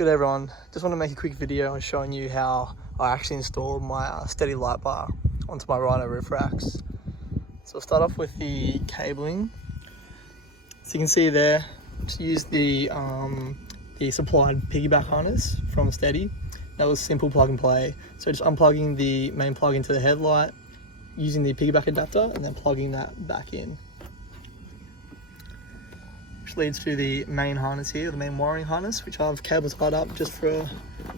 Good everyone, just want to make a quick video on showing you how I actually installed my Stedi light bar onto my Rhino roof racks. So I'll start off with the cabling. So you can see there, just use the supplied piggyback harness from Stedi. That was simple plug and play. So just unplugging the main plug into the headlight, using the piggyback adapter, and then plugging that back in. Which leads to the main harness here, the main wiring harness, which I've cable tied up just for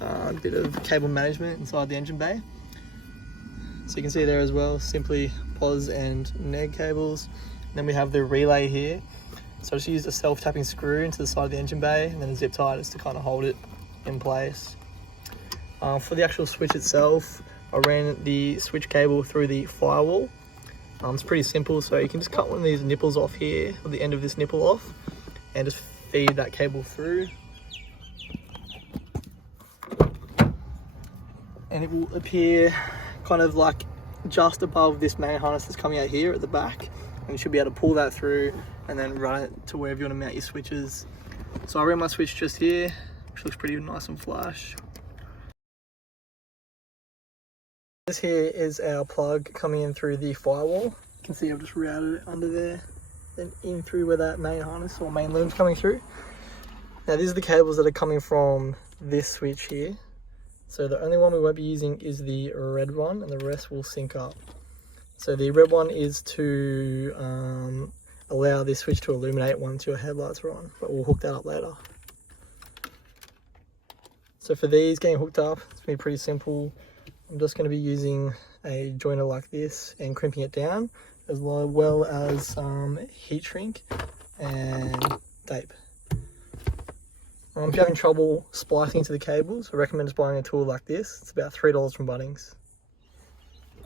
a bit of cable management inside the engine bay. So you can see there as well, simply pos and neg cables. And then we have the relay here. So I just used a self-tapping screw into the side of the engine bay and then a zip tie just to kind of hold it in place. For the actual switch itself, I ran the switch cable through the firewall. It's pretty simple, so you can just cut one of these nipples off here, or the end of this nipple off, and just feed that cable through. And it will appear kind of like just above this main harness that's coming out here at the back. And you should be able to pull that through and then run it to wherever you want to mount your switches. So I ran my switch just here, which looks pretty nice and flash. This here is our plug coming in through the firewall. You can see I've just routed it under there, then in through where that main harness or main loom's coming through. Now these are the cables that are coming from this switch here. So the only one we won't be using is the red one, and the rest will sync up. So the red one is to allow this switch to illuminate once your headlights are on, but we'll hook that up later. So for these getting hooked up, it's going to be pretty simple. I'm just going to be using a joiner like this and crimping it down, as well as heat shrink and tape. If you're having trouble splicing to the cables, I recommend just buying a tool like this. It's about $3 from Bunnings.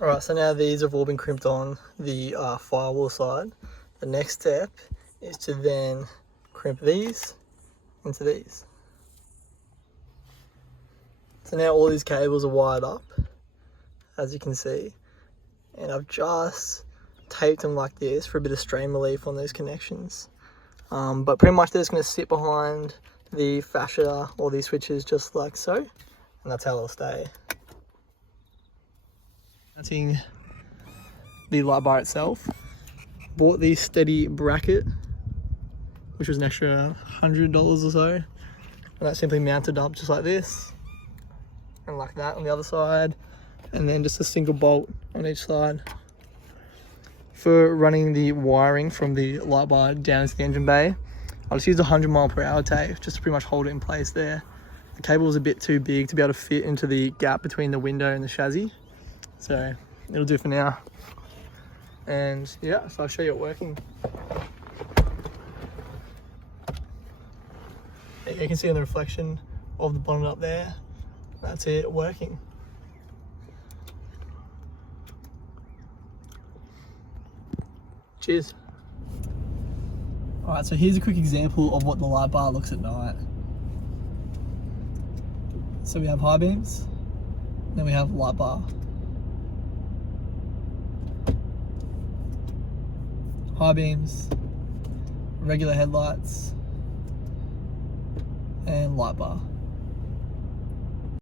Alright, so now these have all been crimped on the firewall side. The next step is to then crimp these into these. So now all these cables are wired up, as you can see, and I've just taped them like this for a bit of strain relief on those connections. But pretty much they're just going to sit behind the fascia or these switches just like so, and that's how they'll stay. Mounting the light bar itself, bought the Stedi bracket, which was an extra $100 or so, and that simply mounted up just like this and like that on the other side, and then just a single bolt on each side. For running the wiring from the light bar down into the engine bay, I'll just use a 100 mph tape just to pretty much hold it in place there. The cable is a bit too big to be able to fit into the gap between the window and the chassis, so it'll do for now. And yeah, so I'll show you it working. You can see in the reflection of the bonnet up there, that's it working. Cheers. Alright, so here's a quick example of what the light bar looks at night. So we have high beams, then we have light bar. High beams, regular headlights, and light bar.